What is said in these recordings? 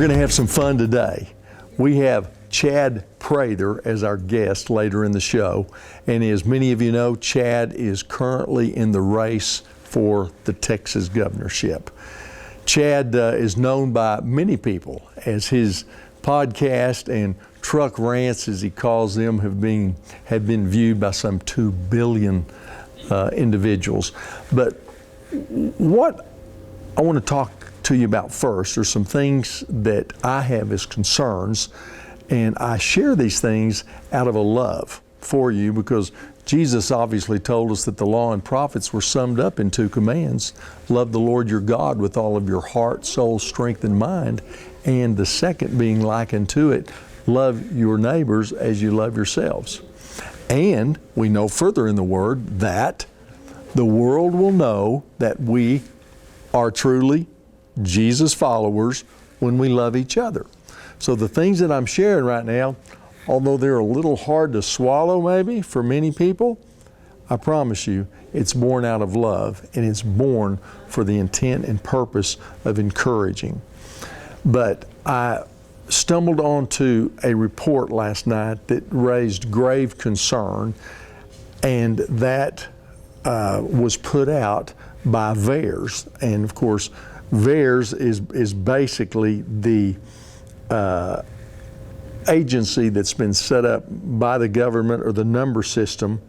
We're going to have some fun today. We have Chad Prather as our guest later in the show. And as many of you know, Chad is currently in the race for the Texas governorship. Chad is known by many people as his podcast and truck rants, as he calls them, have been viewed by some 2 billion individuals. But what I want to talk to you about first are some things that I have as concerns, and I share these things out of a love for you, because Jesus obviously told us that the law and prophets were summed up in 2 commands. Love the Lord your God with all of your heart, soul, strength, and mind. And the second being like unto it, love your neighbors as you love yourselves. And we know further in the Word that the world will know that we are truly Jesus followers when we love each other. So the things that I'm sharing right now, although they're a little hard to swallow maybe for many people, I promise you it's born out of love, and it's born for the intent and purpose of encouraging. But I stumbled onto a report last night that raised grave concern, and that was put out by VAERS. And of course, VAERS is basically the agency that's been set up by the government, or the number system,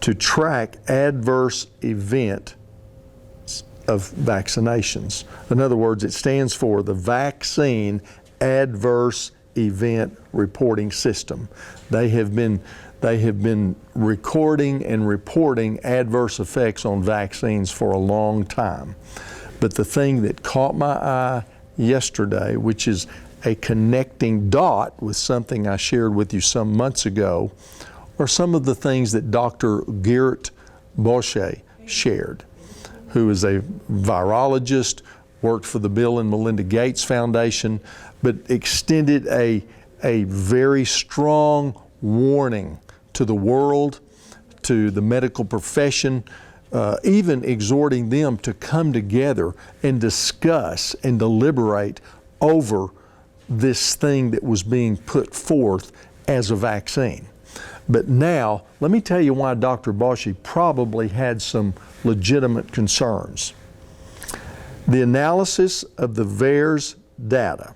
to track adverse event of vaccinations. In other words, it stands for the Vaccine Adverse Event Reporting System. They have been recording and reporting adverse effects on vaccines for a long time. But the thing that caught my eye yesterday, which is a connecting dot with something I shared with you some months ago, are some of the things that Dr. Chad Prather shared, who is a virologist, worked for the Bill and Melinda Gates Foundation, but extended a very strong warning to the world, to the medical profession, even exhorting them to come together and discuss and deliberate over this thing that was being put forth as a vaccine. But now, let me tell you why Dr. Prather probably had some legitimate concerns. The analysis of the VAERS data.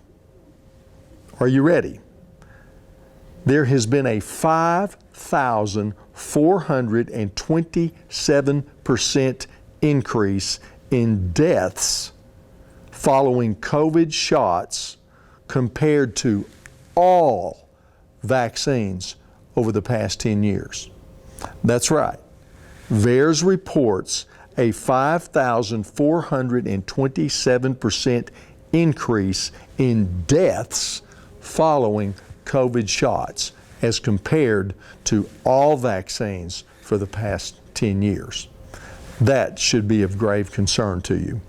Are you ready? There has been a 5,427% increase in deaths following COVID shots compared to all vaccines over the past 10 years. That's right. VAERS reports a 5,427% increase in deaths following COVID shots as compared to all vaccines for the past 10 years. That should be of grave concern to you.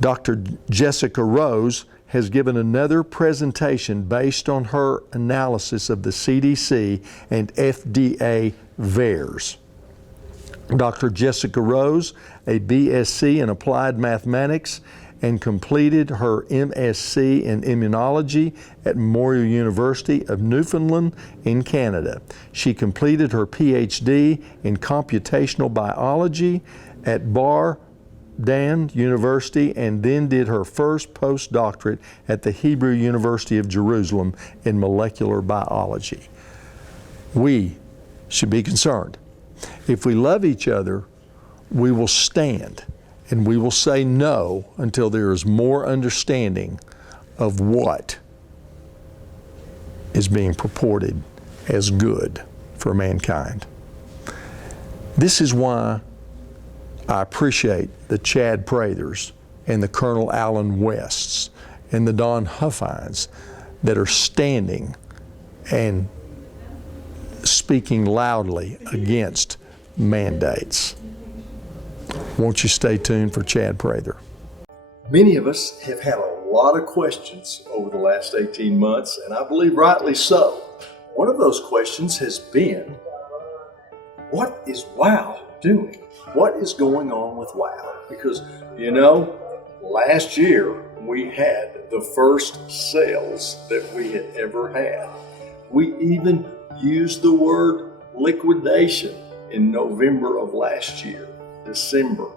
Dr. Jessica Rose has given another presentation based on her analysis of the CDC and FDA VAERS. Dr. Jessica Rose, a BSc in Applied Mathematics, and completed her MSc in Immunology at Memorial University of Newfoundland in Canada. She completed her PhD in Computational Biology at Dan University, and then did her first postdoctorate at the Hebrew University of Jerusalem in molecular biology. We should be concerned. If we love each other, we will stand and we will say no until there is more understanding of what is being purported as good for mankind. This is why I appreciate the Chad Prathers and the Colonel Allen Wests and the Don Huffines that are standing and speaking loudly against mandates. Won't you stay tuned for Chad Prather? Many of us have had a lot of questions over the last 18 months, and I believe rightly so. One of those questions has been, what is WOW doing? What is going on with WOW? Because, last year we had the first sales that we had ever had. We even used the word liquidation in November of last year, December.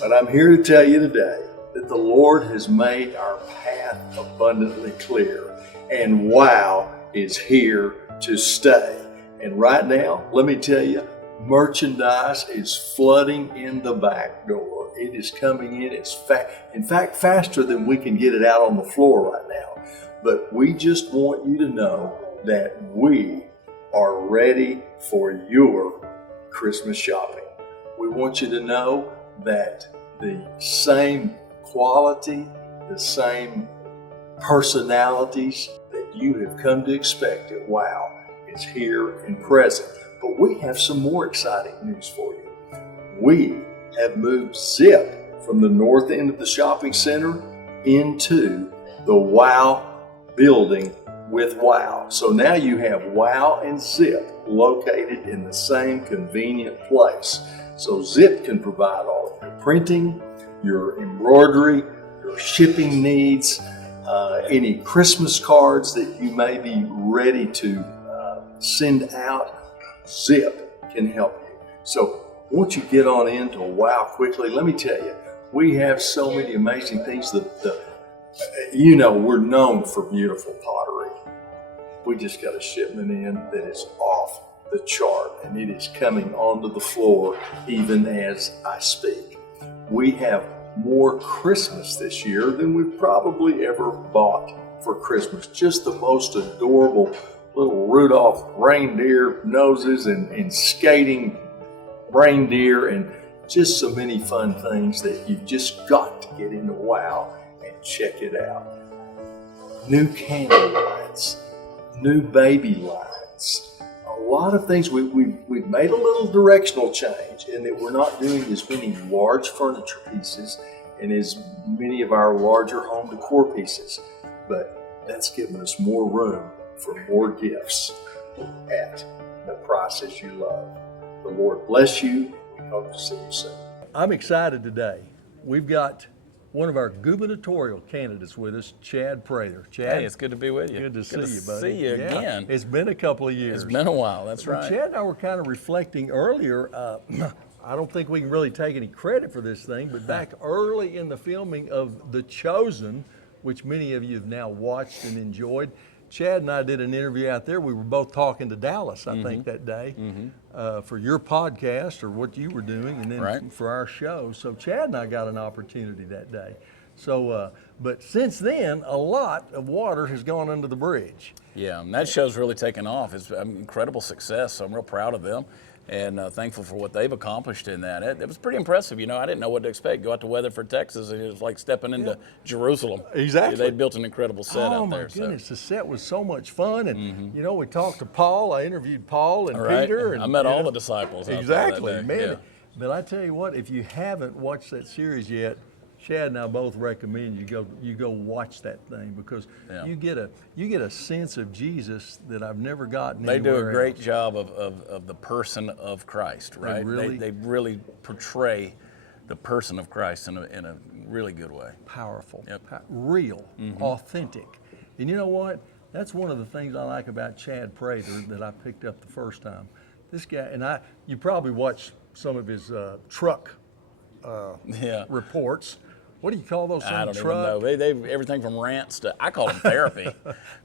But I'm here to tell you today that the Lord has made our path abundantly clear, and wow is here to stay. And right now, let me tell you, merchandise is flooding in the back door. It is coming in. In fact, faster than we can get it out on the floor right now. But we just want you to know that we are ready for your Christmas shopping. We want you to know that the same quality, the same personalities that you have come to expect at WOW is here and present. But we have some more exciting news for you. We have moved Zip from the north end of the shopping center into the WOW building with WOW. So now you have WOW and Zip located in the same convenient place. So Zip can provide all of your printing, your embroidery, your shipping needs, any Christmas cards that you may be ready to send out. Zip can help you. So won't you get on into WOW quickly? Let me tell you, we have so many amazing things. We're known for beautiful pottery. We just got a shipment in that is off the chart, and it is coming onto the floor even as I speak. We have more Christmas this year than we've probably ever bought for Christmas. Just the most adorable little Rudolph reindeer noses and skating reindeer, and just so many fun things that you've just got to get into WOW and check it out. New candle lines, new baby lines, a lot of things. We've made a little directional change in that we're not doing as many large furniture pieces and as many of our larger home decor pieces, but that's given us more room for more gifts at the prices you love. The Lord bless you. We hope to see you soon. I'm excited today. We've got one of our gubernatorial candidates with us, Chad Prather. Chad, hey, it's good to be with you. Good to see you, buddy. See you again. It's been a couple of years. It's been a while, that's right. Chad and I were kind of reflecting earlier. I don't think we can really take any credit for this thing, but back early in the filming of The Chosen, which many of you have now watched and enjoyed, Chad and I did an interview out there. We were both talking to Dallas, I think, that day for your podcast or what you were doing, and then for our show. So Chad and I got an opportunity that day. So, but since then, a lot of water has gone under the bridge. Yeah, and that show's really taken off. It's an incredible success, so I'm real proud of them. And thankful for what they've accomplished in that. It was pretty impressive. I didn't know what to expect. Go out to Weatherford, Texas, and it was like stepping into Jerusalem. Exactly. They built an incredible set out there. Oh, my goodness. The set was so much fun. And, we talked to Paul. I interviewed Paul and Peter. And, I met all the disciples out exactly, there that man. day. Yeah. But I tell you what, if you haven't watched that series yet, Chad and I both recommend you go watch that thing, because you get a sense of Jesus that I've never gotten They anywhere do a great else. job of the person of Christ, right? They really portray the person of Christ in a really good way. Powerful, Yep. real, authentic. And you know what? That's one of the things I like about Chad Prather that I picked up the first time. This guy, and you probably watched some of his truck reports. What do you call those things? I don't even know. They everything from rants to, I call them therapy.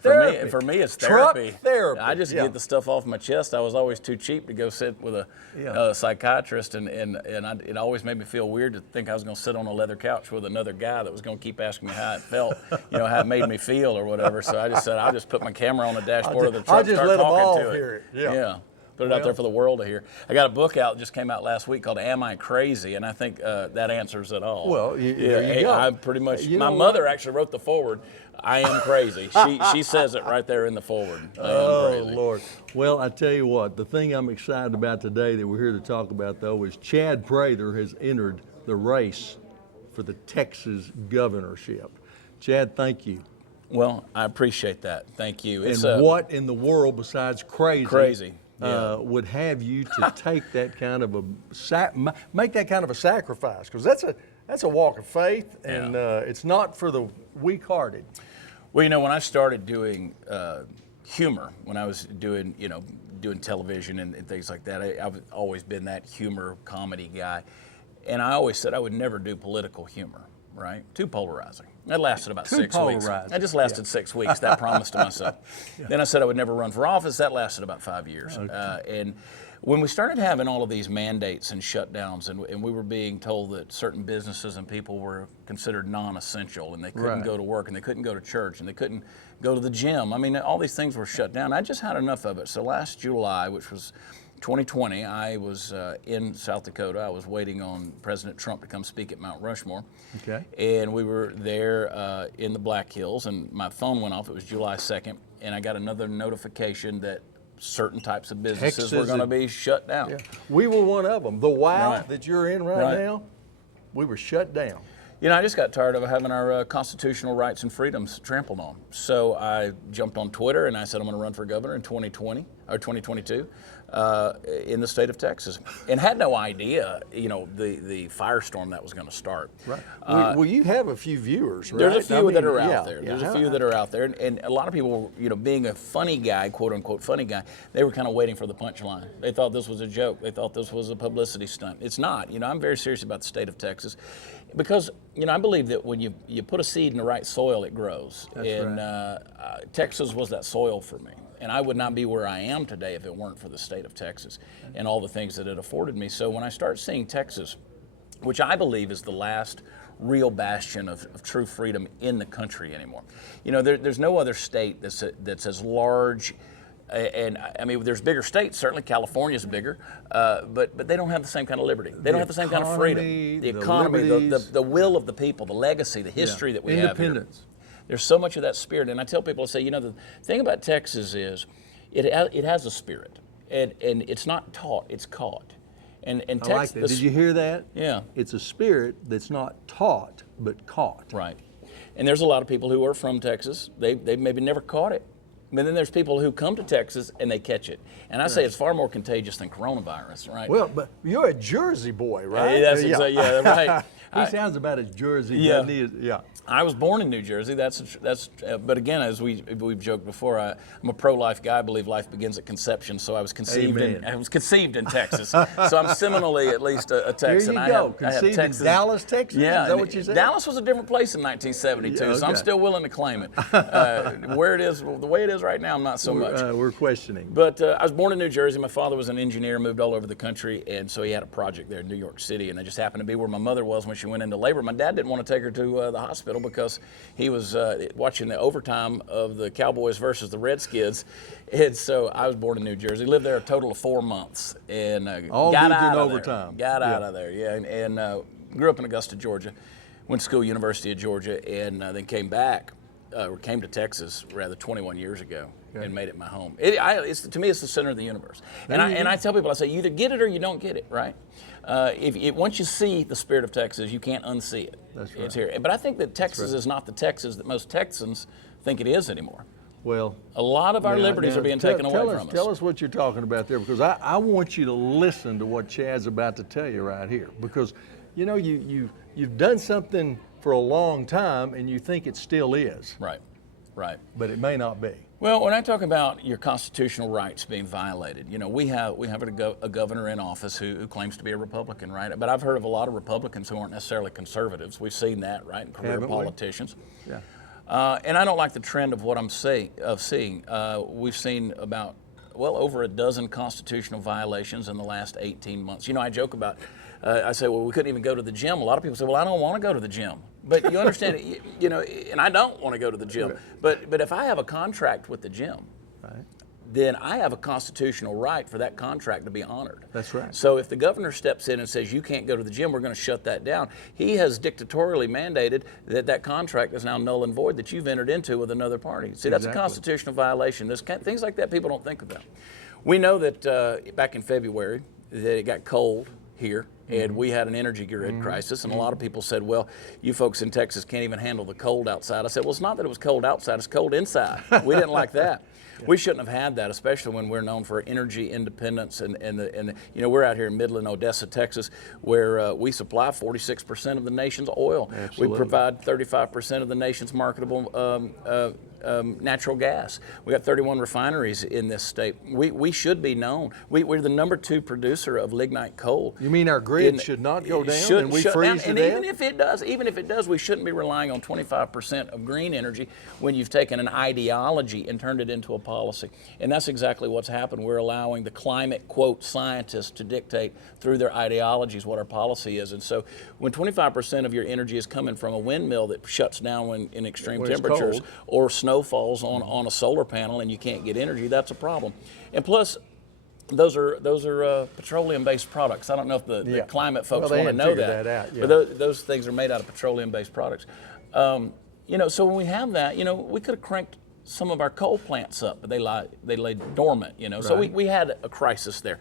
Therapy. For me, it's Truck therapy. therapy. I just get the stuff off my chest. I was always too cheap to go sit with a psychiatrist, and it always made me feel weird to think I was going to sit on a leather couch with another guy that was going to keep asking me how it felt, how it made me feel or whatever. So I just said, I'll just put my camera on the dashboard of the truck, just start let them talking all to it. hear it. Yeah. Put it out there for the world to hear. I got a book out, just came out last week, called Am I Crazy? And I think that answers it all. Well, there you go. I'm pretty much, my mother actually wrote the foreword, I am crazy. She says it right there in the foreword. Oh, Lord. Well, I tell you what, the thing I'm excited about today that we're here to talk about, though, is Chad Prather has entered the race for the Texas governorship. Chad, thank you. Well, I appreciate that. Thank you. And what in the world besides crazy would have you to take that kind of make that kind of a sacrifice? Because that's a walk of faith, and it's not for the weak-hearted. Well, when I started doing humor, when I was doing, doing television and things like that, I've always been that humor comedy guy. And I always said I would never do political humor, right? Too polarizing. That lasted about 6 weeks. That just lasted 6 weeks, that promise to myself. Then I said I would never run for office. That lasted about 5 years. And when we started having all of these mandates and shutdowns, and we were being told that certain businesses and people were considered non-essential, and they couldn't go to work, and they couldn't go to church, and they couldn't go to the gym. I mean, all these things were shut down. I just had enough of it. So last July, which was 2020, I was in South Dakota. I was waiting on President Trump to come speak at Mount Rushmore. Okay. And we were there in the Black Hills, and my phone went off. It was July 2nd, and I got another notification that certain types of businesses were going to be shut down. We were one of them. The WOW that you're in right now, we were shut down. I just got tired of having our constitutional rights and freedoms trampled on. So I jumped on Twitter and I said I'm going to run for governor in 2020 or 2022 in the state of Texas, and had no idea, the firestorm that was going to start. Right. Well, you have a few viewers, right? There's a few that are out there. There's a few that are out there, and a lot of people, being a funny guy, quote unquote funny guy, they were kind of waiting for the punchline. They thought this was a joke. They thought this was a publicity stunt. It's not. I'm very serious about the state of Texas. Because, I believe that when you put a seed in the right soil, it grows. Texas was that soil for me. And I would not be where I am today if it weren't for the state of Texas and all the things that it afforded me. So when I start seeing Texas, which I believe is the last real bastion of true freedom in the country anymore. There's no other state that's as large. And I mean, there's bigger states. Certainly, California's bigger, but they don't have the same kind of liberty. They don't have the same kind of freedom. The economy, the will of the people, the legacy, the history that we have here. Independence. There's so much of that spirit, and I tell people, I say, the thing about Texas is, it has a spirit, and it's not taught, it's caught. And I like that. Did you hear that? Yeah. It's a spirit that's not taught, but caught. Right. And there's a lot of people who are from Texas. They maybe never caught it. But then there's people who come to Texas and they catch it. And I say it's far more contagious than coronavirus, right? Well, but you're a Jersey boy, right? Hey, that's exactly, right. He sounds about as Jersey, doesn't he? Yeah. I was born in New Jersey. But again, as we've joked before, I'm a pro-life guy. I believe life begins at conception. So I was conceived in Texas. So I'm similarly at least a Texan. There you go. Conceived in Dallas, Texas. Yeah, is that what you said? Dallas was a different place in 1972. So I'm still willing to claim it. Where it is, the way it is right now, I'm not so much. We're questioning. But I was born in New Jersey. My father was an engineer, moved all over the country, and so he had a project there in New York City, and it just happened to be where my mother was when she went into labor. My dad didn't want to take her to the hospital because he was watching the overtime of the Cowboys versus the Redskins, and so I was born in New Jersey. Lived there a total of 4 months, and got out of overtime. Got out of there, and grew up in Augusta, Georgia. Went to school, University of Georgia, and then came back. Came to Texas rather 21 years ago and made it my home. To me, it's the center of the universe. And I tell people, I say, you either get it or you don't get it, right? Once you see the spirit of Texas, you can't unsee it. That's right. It's here. But I think that Texas is not the Texas that most Texans think it is anymore. Well, a lot of our liberties are being taken away from us. Tell us what you're talking about there, because I want you to listen to what Chad's about to tell you right here, because you've done something for a long time and you think it still is. Right. But it may not be. Well, when I talk about your constitutional rights being violated, we have a governor in office who claims to be a Republican, right? But I've heard of a lot of Republicans who aren't necessarily conservatives. We've seen that, right, in career politicians. Yeah. And I don't like the trend of what I'm seeing. We've seen about over a dozen constitutional violations in the last 18 months. I joke about. I say, well, we couldn't even go to the gym. A lot of people say, well, I don't want to go to the gym. But you understand, and I don't want to go to the gym. But if I have a contract with the gym, then I have a constitutional right for that contract to be honored. That's right. So if the governor steps in and says, you can't go to the gym, we're going to shut that down. He has dictatorially mandated that contract is now null and void that you've entered into with another party. See, that's a constitutional violation. There's things like that people don't think about. We know that back in February that it got cold here, and we had an energy grid crisis, and a lot of people said, well, you folks in Texas can't even handle the cold outside. I said, well, it's not that it was cold outside, it's cold inside. We didn't like that. We shouldn't have had that, especially when we're known for energy independence. And we're out here in Midland, Odessa, Texas, where we supply 46% of the nation's oil. Absolutely. We provide 35% of the nation's marketable natural gas. We got 31 refineries in this state. We should be known. We're the #2 producer of lignite coal. You mean our grid should not go down and we freeze to death? Even if it does, we shouldn't be relying on 25% of green energy when you've taken an ideology and turned it into a policy. And that's exactly what's happened. We're allowing the climate, quote, scientists to dictate through their ideologies what our policy is. And so when 25% of your energy is coming from a windmill that shuts down when in extreme temperatures, or snow falls on a solar panel and you can't get energy, that's a problem. And plus, those are petroleum-based products. I don't know if the climate folks want to know that, but those things are made out of petroleum-based products. So when we have that, we could have cranked some of our coal plants up, but they lay dormant, Right. So we had a crisis there.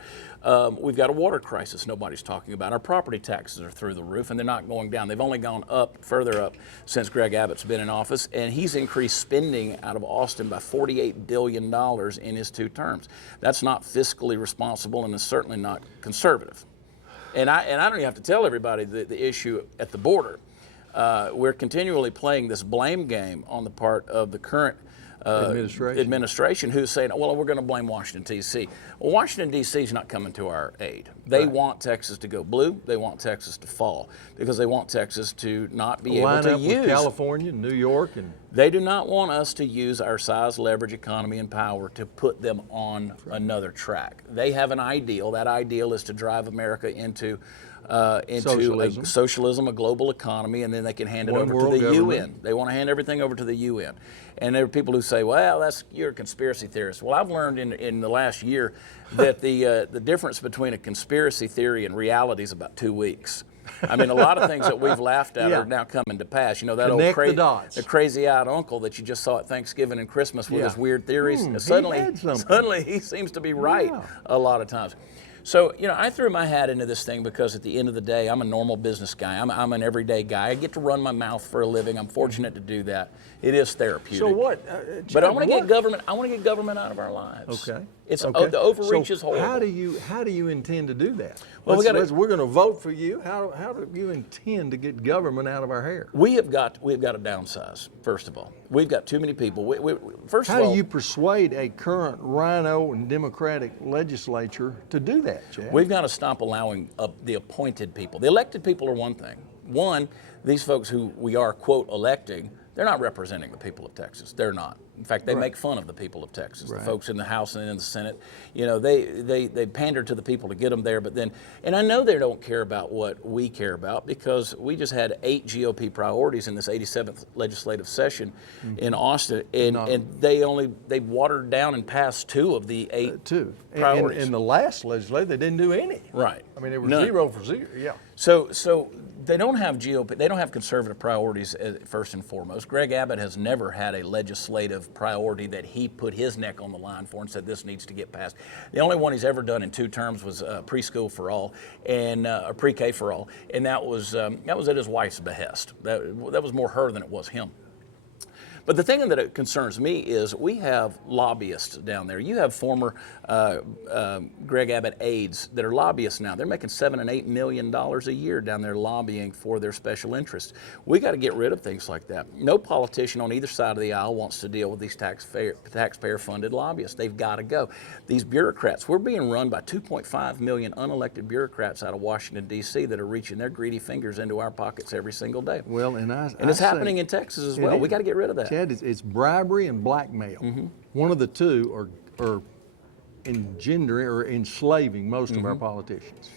We've got a water crisis nobody's talking about. Our property taxes are through the roof, and they're not going down. They've only gone up, further up, since Greg Abbott's been in office, and he's increased spending out of Austin by $48 billion in his 2 terms. That's not fiscally responsible, and it's certainly not conservative. And I don't even have to tell everybody the issue at the border. We're continually playing this blame game on the part of the current administration who's saying, well, we're going to blame Washington, D.C. Well, Washington, D.C. is not coming to our aid. They want Texas to go blue. They want Texas to fall because they want Texas to not be able to use. With California, New York, and they do not want us to use our size, leverage, economy, and power to put them on another track. They have an ideal. That ideal is to drive America into socialism, a global economy, and then they can hand it over to the UN. They want to hand everything over to the UN. And there are people who say, well, you're a conspiracy theorist. Well, I've learned in the last year that the difference between a conspiracy theory and reality is about 2 weeks. I mean, a lot of things that we've laughed at are now coming to pass. That old the crazy-eyed uncle that you just saw at Thanksgiving and Christmas with his weird theories. Suddenly he seems to be right a lot of times. So, I threw my hat into this thing because at the end of the day, I'm a normal business guy. I'm an everyday guy. I get to run my mouth for a living. I'm fortunate to do that. It is therapeutic. So what? Chad, but I want to get government. I want to get government out of our lives. Okay. The overreach is horrible. How do you intend to do that? Well, we're going to vote for you. How do you intend to get government out of our hair? We have got to downsize. First of all, we've got too many people. How do you persuade a current Rhino and Democratic legislature to do that, Chad? We've got to stop allowing the appointed people. The elected people are one thing. One, these folks who we are, quote, electing, they're not representing the people of Texas. They're not. In fact, they make fun of the people of Texas, the folks in the House and in the Senate. They pander to the people to get them there. But then, and I know they don't care about what we care about because we just had 8 GOP priorities in this 87th legislative session in Austin, and they watered down and passed 2 of the 8 priorities. In the last legislature, they didn't do any. Right. I mean, it was 0 for 0. Yeah. So they don't have GOP. They don't have conservative priorities first and foremost. Greg Abbott has never had a legislative priority that he put his neck on the line for and said this needs to get passed. The only one he's ever done in 2 terms was preschool for all and pre-K for all, and that was at his wife's behest. That was more her than it was him. But the thing that concerns me is we have lobbyists down there. You have former Greg Abbott aides that are lobbyists now. They're making $7 and $8 million a year down there lobbying for their special interests. We got to get rid of things like that. No politician on either side of the aisle wants to deal with these taxpayer-funded lobbyists. They've got to go. These bureaucrats, we're being run by 2.5 million unelected bureaucrats out of Washington, D.C. that are reaching their greedy fingers into our pockets every single day. Well, and it's happening in Texas as well. We got to get rid of that. Chad, it's bribery and blackmail. One of the two are engendering or enslaving most of our politicians.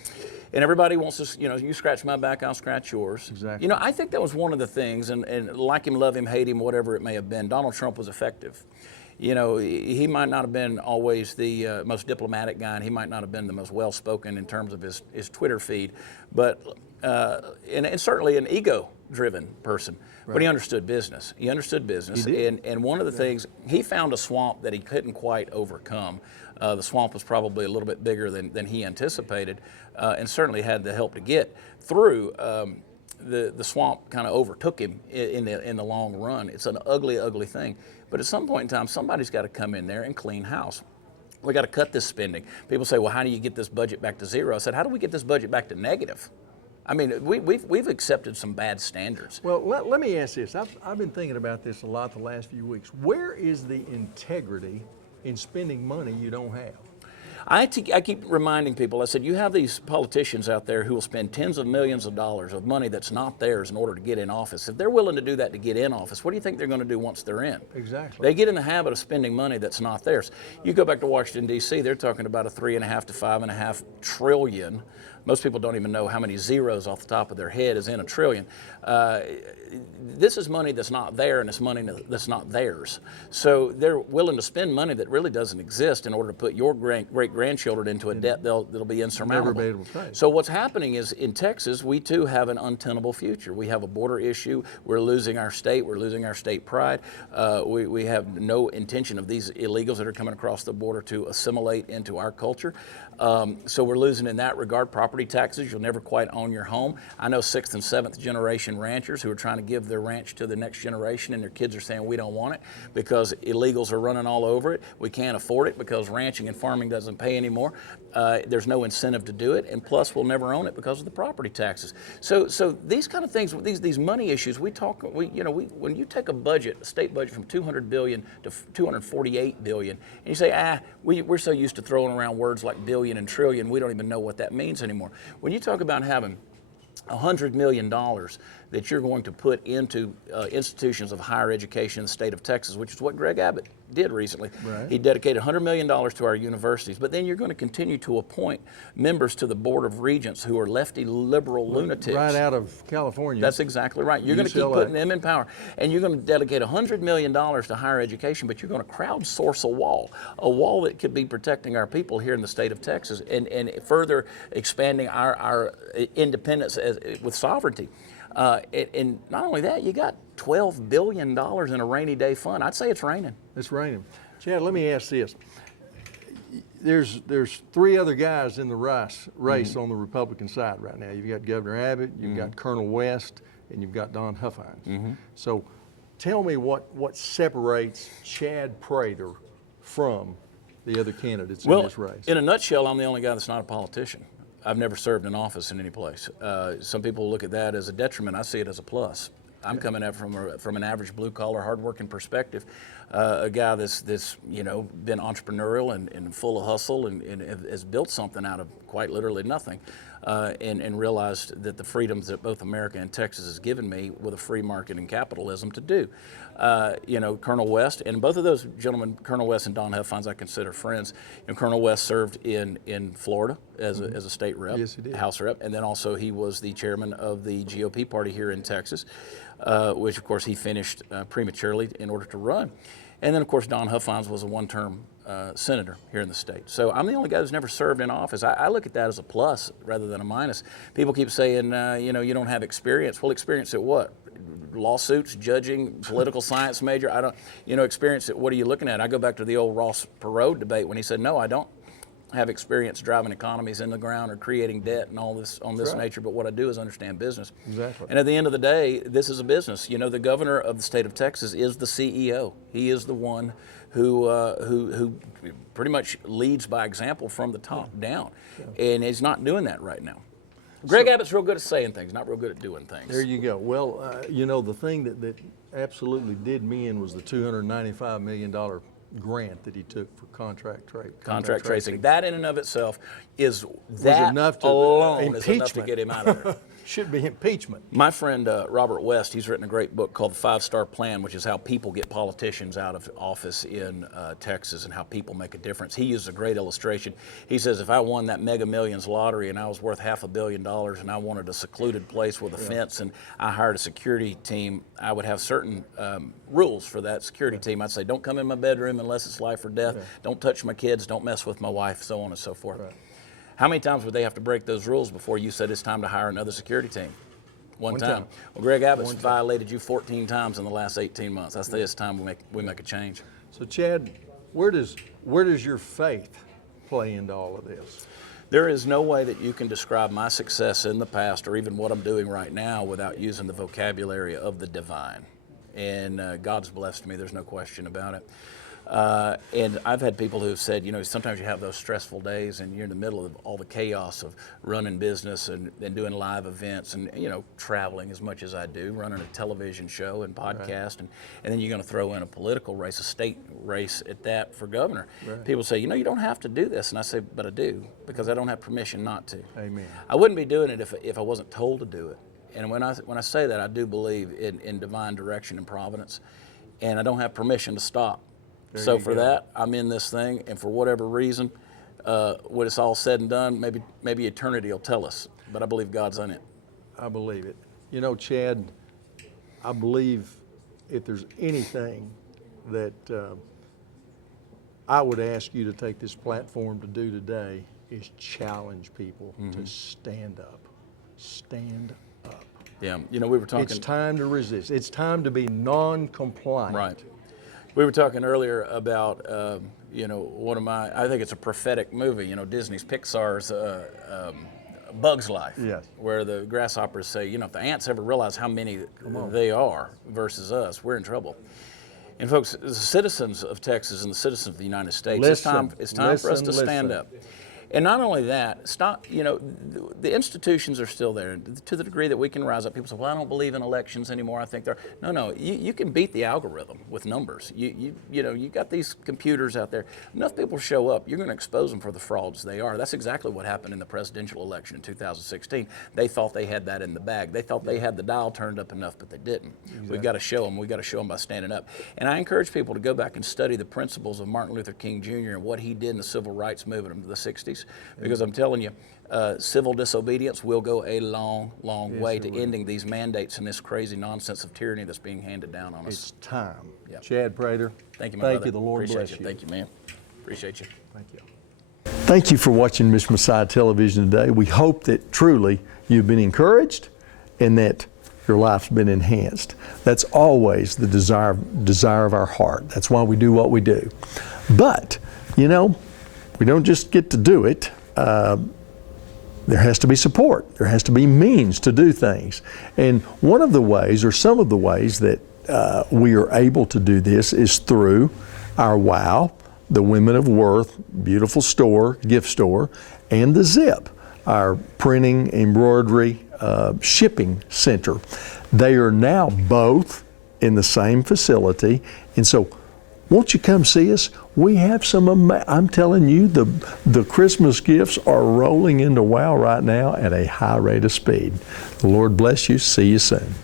And everybody wants to, you scratch my back, I'll scratch yours. Exactly. I think that was one of the things, and like him, love him, hate him, whatever it may have been, Donald Trump was effective. He might not have been always the most diplomatic guy, and he might not have been the most well-spoken in terms of his Twitter feed, but and certainly an ego-driven person. Right. But he understood business. He did. And one of the things, he found a swamp that he couldn't quite overcome. The swamp was probably a little bit bigger than he anticipated, and certainly had the help to get through. The swamp kind of overtook him in the long run. It's an ugly, ugly thing. But at some point in time, somebody's got to come in there and clean house. We got to cut this spending. People say, well, how do you get this budget back to zero? I said, how do we get this budget back to negative? I mean, we've accepted some bad standards. Well, let me ask this. I've been thinking about this a lot the last few weeks. Where is the integrity in spending money you don't have? I keep reminding people, I said, you have these politicians out there who will spend tens of millions of dollars of money that's not theirs in order to get in office. If they're willing to do that to get in office, what do you think they're going to do once they're in? Exactly. They get in the habit of spending money that's not theirs. You go back to Washington, D.C., they're talking about a $3.5 to $5.5 trillion. Most people don't even know how many zeros off the top of their head is in a trillion. This is money that's not there, and it's money that's not theirs. So they're willing to spend money that really doesn't exist in order to put your great-grandchildren into a debt that'll be insurmountable. Never be able to pay. So what's happening is in Texas, we too have an untenable future. We have a border issue. We're losing our state. We're losing our state pride. We have no intention of these illegals that are coming across the border to assimilate into our culture. So we're losing in that regard. Property taxes, you'll never quite own your home. I know 6th and 7th generation ranchers who are trying to give their ranch to the next generation, and their kids are saying we don't want it because illegals are running all over it. We can't afford it because ranching and farming doesn't pay anymore. There's no incentive to do it, and plus we'll never own it because of the property taxes. So these kind of things, these money issues, when you take a budget, a state budget from $200 billion to $248 billion, and you say, we're so used to throwing around words like billion and trillion, we don't even know what that means anymore. When you talk about having $100 million that you're going to put into institutions of higher education in the state of Texas, which is what Greg Abbott did recently. Right. He dedicated $100 million to our universities, but then you're going to continue to appoint members to the Board of Regents who are lefty liberal lunatics. Right out of California. That's exactly right. You're going to keep putting them in power, and you're going to dedicate $100 million to higher education, but you're going to crowdsource a wall that could be protecting our people here in the state of Texas and further expanding our independence with sovereignty. And not only that, you got $12 billion in a rainy day fund. I'd say it's raining. It's raining. Chad, let me ask this. There's 3 other guys in the race on the Republican side right now. You've got Governor Abbott, you've got Colonel West, and you've got Don Huffines. So tell me what separates Chad Prather from the other candidates in this race. In a nutshell, I'm the only guy that's not a politician. I've never served in office in any place. Some people look at that as a detriment. I see it as a plus. I'm coming at it from an average blue-collar, hard-working perspective. A guy that's been entrepreneurial and full of hustle and has built something out of quite literally nothing, and realized that the freedoms that both America and Texas has given me with a free market and capitalism to do. Colonel West, and both of those gentlemen, Colonel West and Don Huffines, I consider friends. Colonel West served in Florida as a state rep, yes, he did. House rep, and then also he was the chairman of the GOP party here in Texas, which of course he finished prematurely in order to run. And then of course Don Huffines was a one-term senator here in the state. So I'm the only guy who's never served in office. I look at that as a plus rather than a minus. People keep saying, you don't have experience. Well, experience at what? Lawsuits, judging, political science major. I don't, experience at what are you looking at? I go back to the old Ross Perot debate when he said, no, I don't have experience driving economies in the ground or creating debt and all this on this nature, but what I do is understand business. Exactly. And at the end of the day, this is a business. The governor of the state of Texas is the CEO. He is the one who pretty much leads by example from the top down, and he's not doing that right now. Greg Abbott's real good at saying things, not real good at doing things. There you go. Well, the thing that absolutely did me in was the $295 million grant that he took for contract tracing. That in and of itself is enough to get him out of there. Should be impeachment. My friend Robert West, he's written a great book called The 5-Star Plan, which is how people get politicians out of office in Texas and how people make a difference. He uses a great illustration. He says, if I won that Mega Millions lottery and I was worth $500 million and I wanted a secluded place with a fence and I hired a security team, I would have certain rules for that security team. I'd say, don't come in my bedroom unless it's life or death. Don't touch my kids. Don't mess with my wife, so on and so forth. How many times would they have to break those rules before you said it's time to hire another security team? One time. Well, Greg Abbott's violated you 14 times in the last 18 months. I say it's time we make a change. So, Chad, where does your faith play into all of this? There is no way that you can describe my success in the past or even what I'm doing right now without using the vocabulary of the divine. and God's blessed me. There's no question about it. And I've had people who've said, you know, sometimes you have those stressful days and you're in the middle of all the chaos of running business and doing live events and, you know, traveling as much as I do, running a television show and podcast. And then you're going to throw in a political race, a state race at that for governor. People say, you know, you don't have to do this. And I say, but I do, because I don't have permission not to. Amen. I wouldn't be doing it if I wasn't told to do it. And when I say that, I do believe in divine direction and providence. And I don't have permission to stop. So for that, I'm in this thing, and for whatever reason, when it's all said and done, maybe eternity will tell us. But I believe God's in it. I believe it. You know, Chad, I believe if there's anything that I would ask you to take this platform to do today is challenge people to stand up. Stand up. Yeah, you know, we were talking. It's time to resist. It's time to be non-compliant. Right. We were talking earlier about, you know, I think it's a prophetic movie, you know, Disney's, Pixar's Bug's Life. Yes. Where the grasshoppers say, you know, if the ants ever realize how many they are versus us, we're in trouble. And folks, the citizens of Texas and the citizens of the United States, it's time for us to stand up. And not only that, you know, the institutions are still there to the degree that we can rise up. People say, well, I don't believe in elections anymore. I think they're, no, you can beat the algorithm with numbers. You know, you got these computers out there. Enough people show up, you're going to expose them for the frauds they are. That's exactly what happened in the presidential election in 2016. They thought they had that in the bag. They thought they had the dial turned up enough, but they didn't. Exactly. We've got to show them. We've got to show them by standing up. And I encourage people to go back and study the principles of Martin Luther King Jr. and what he did in the civil rights movement of the 60s. Because I'm telling you, civil disobedience will go a long, long way to ending these mandates and this crazy nonsense of tyranny that's being handed down on us. It's time. Yep. Chad Prather. Thank you, my brother. Thank you. The Lord Appreciate bless you. you. Thank you, man. Appreciate you. Thank you. Thank you for watching Mission Messiah Television today. We hope that truly you've been encouraged and that your life's been enhanced. That's always the desire of our heart. That's why we do what we do. But, you know, we don't just get to do it. There has to be support. There has to be means to do things. And one of the ways, or some of the ways that we are able to do this is through our WOW, the Women of Worth beautiful store, gift store, and the Zip, our printing, embroidery, shipping center. They are now both in the same facility, and so won't you come see us? We have I'm telling you, the Christmas gifts are rolling into WOW right now at a high rate of speed. The Lord bless you. See you soon.